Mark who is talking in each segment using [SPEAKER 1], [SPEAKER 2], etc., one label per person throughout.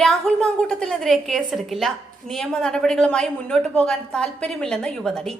[SPEAKER 1] രാഹുൽ മാങ്കൂട്ടത്തിനെതിരെ കേസെടുക്കില്ല. നിയമ നടപടികളുമായി മുന്നോട്ടു പോകാൻ താല്പര്യമില്ലെന്ന് യുവനടി.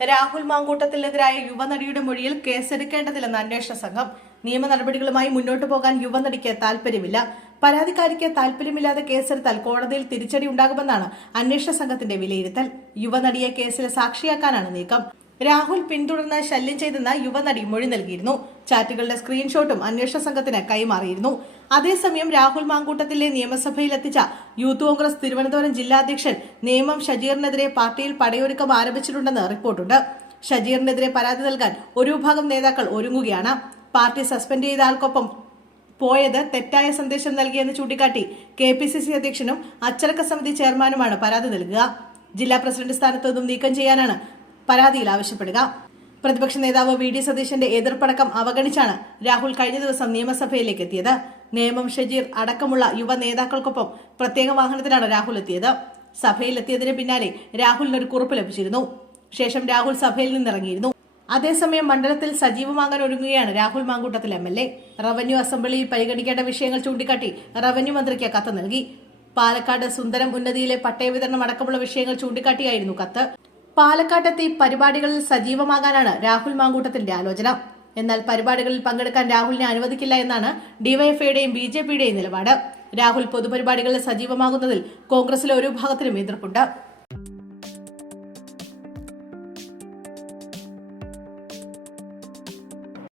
[SPEAKER 1] രാഹുൽ മാങ്കൂട്ടത്തിനെതിരായ യുവനടിയുടെ മൊഴിയിൽ കേസെടുക്കേണ്ടതില്ലെന്ന് അന്വേഷണ സംഘം. നിയമ നടപടികളുമായി മുന്നോട്ടു പോകാൻ യുവനടിക്ക് താൽപര്യമില്ല പരാതിക്കാരിക്ക് താൽപര്യമില്ലാതെ കേസെടുത്താൽ കോടതിയിൽ തിരിച്ചടി ഉണ്ടാകുമെന്നാണ് അന്വേഷണ സംഘത്തിന്റെ വിലയിരുത്തൽ. യുവനടിയെ കേസിൽ സാക്ഷിയാക്കാനാണ് നീക്കം. രാഹുൽ പിന്തുടർന്ന് ശല്യം ചെയ്തെന്ന് യുവനടി മൊഴി നൽകിയിരുന്നു. ചാറ്റുകളുടെ സ്ക്രീൻഷോട്ടും അന്വേഷണ സംഘത്തിന് കൈമാറിയിരുന്നു. അതേസമയം രാഹുൽ മാങ്കൂട്ടത്തിലെ നിയമസഭയിലെത്തിച്ച യൂത്ത് കോൺഗ്രസ് തിരുവനന്തപുരം ജില്ലാ അധ്യക്ഷൻ നേമം ഷജീറിനെതിരെ പാർട്ടിയിൽ പടയൊരുക്കം ആരംഭിച്ചിട്ടുണ്ടെന്ന് റിപ്പോർട്ടുണ്ട്. ഷജീറിനെതിരെ പരാതി നൽകാൻ ഒരു വിഭാഗം നേതാക്കൾ ഒരുങ്ങുകയാണ്. പാർട്ടി സസ്പെൻഡ് ചെയ്ത ആൾക്കൊപ്പം പോയത് തെറ്റായ സന്ദേശം നൽകിയെന്ന് ചൂണ്ടിക്കാട്ടി കെ പി സി സി അധ്യക്ഷനും അച്ചടക്ക സമിതി ചെയർമാനുമാണ് പരാതി നൽകുക. ജില്ലാ പ്രസിഡന്റ് സ്ഥാനത്തു നീക്കം ചെയ്യാനാണ് പരാതിയിൽ ആവശ്യപ്പെടുക. പ്രതിപക്ഷ നേതാവ് വി ഡി സതീശന്റെ എതിർപ്പടക്കം അവഗണിച്ചാണ് രാഹുൽ കഴിഞ്ഞ ദിവസം നിയമസഭയിലേക്ക് എത്തിയത്. നേമം ഷജീർ അടക്കമുള്ള യുവ നേതാക്കൾക്കൊപ്പം പ്രത്യേക വാഹനത്തിലാണ് രാഹുൽ എത്തിയത്. സഭയിൽ എത്തിയതിന് പിന്നാലെ രാഹുലിന് ഒരു കുറിപ്പ് ലഭിച്ചിരുന്നു. ശേഷം രാഹുൽ സഭയിൽ നിന്നിറങ്ങിയിരുന്നു. അതേസമയം മണ്ഡലത്തിൽ സജീവമാകാൻ ഒരുങ്ങുകയാണ് Rahul Mamkootathil M L A. Revenue അസംബ്ലിയിൽ പരിഗണിക്കേണ്ട വിഷയങ്ങൾ ചൂണ്ടിക്കാട്ടി റവന്യൂ മന്ത്രിക്ക് കത്ത് നൽകി. പാലക്കാട് സുന്ദരം ഉന്നതിയിലെ പട്ടയ വിതരണം അടക്കമുള്ള വിഷയങ്ങൾ ചൂണ്ടിക്കാട്ടിയായിരുന്നു കത്ത്. പാലക്കാട്ടെത്തി പരിപാടികളിൽ സജീവമാകാനാണ് രാഹുൽ മാങ്കൂട്ടത്തിന്റെ ആലോചന. എന്നാൽ പരിപാടികളിൽ പങ്കെടുക്കാൻ രാഹുലിനെ അനുവദിക്കില്ല എന്നാണ് ഡിവൈഎഫ്ഐയുടെയും ബി ജെ പിയുടെയും നിലപാട്. രാഹുൽ പൊതുപരിപാടികളിൽ സജീവമാകുന്നതിൽ കോൺഗ്രസിലെ ഒരു ഭാഗത്തിനും എതിർപ്പുണ്ട്.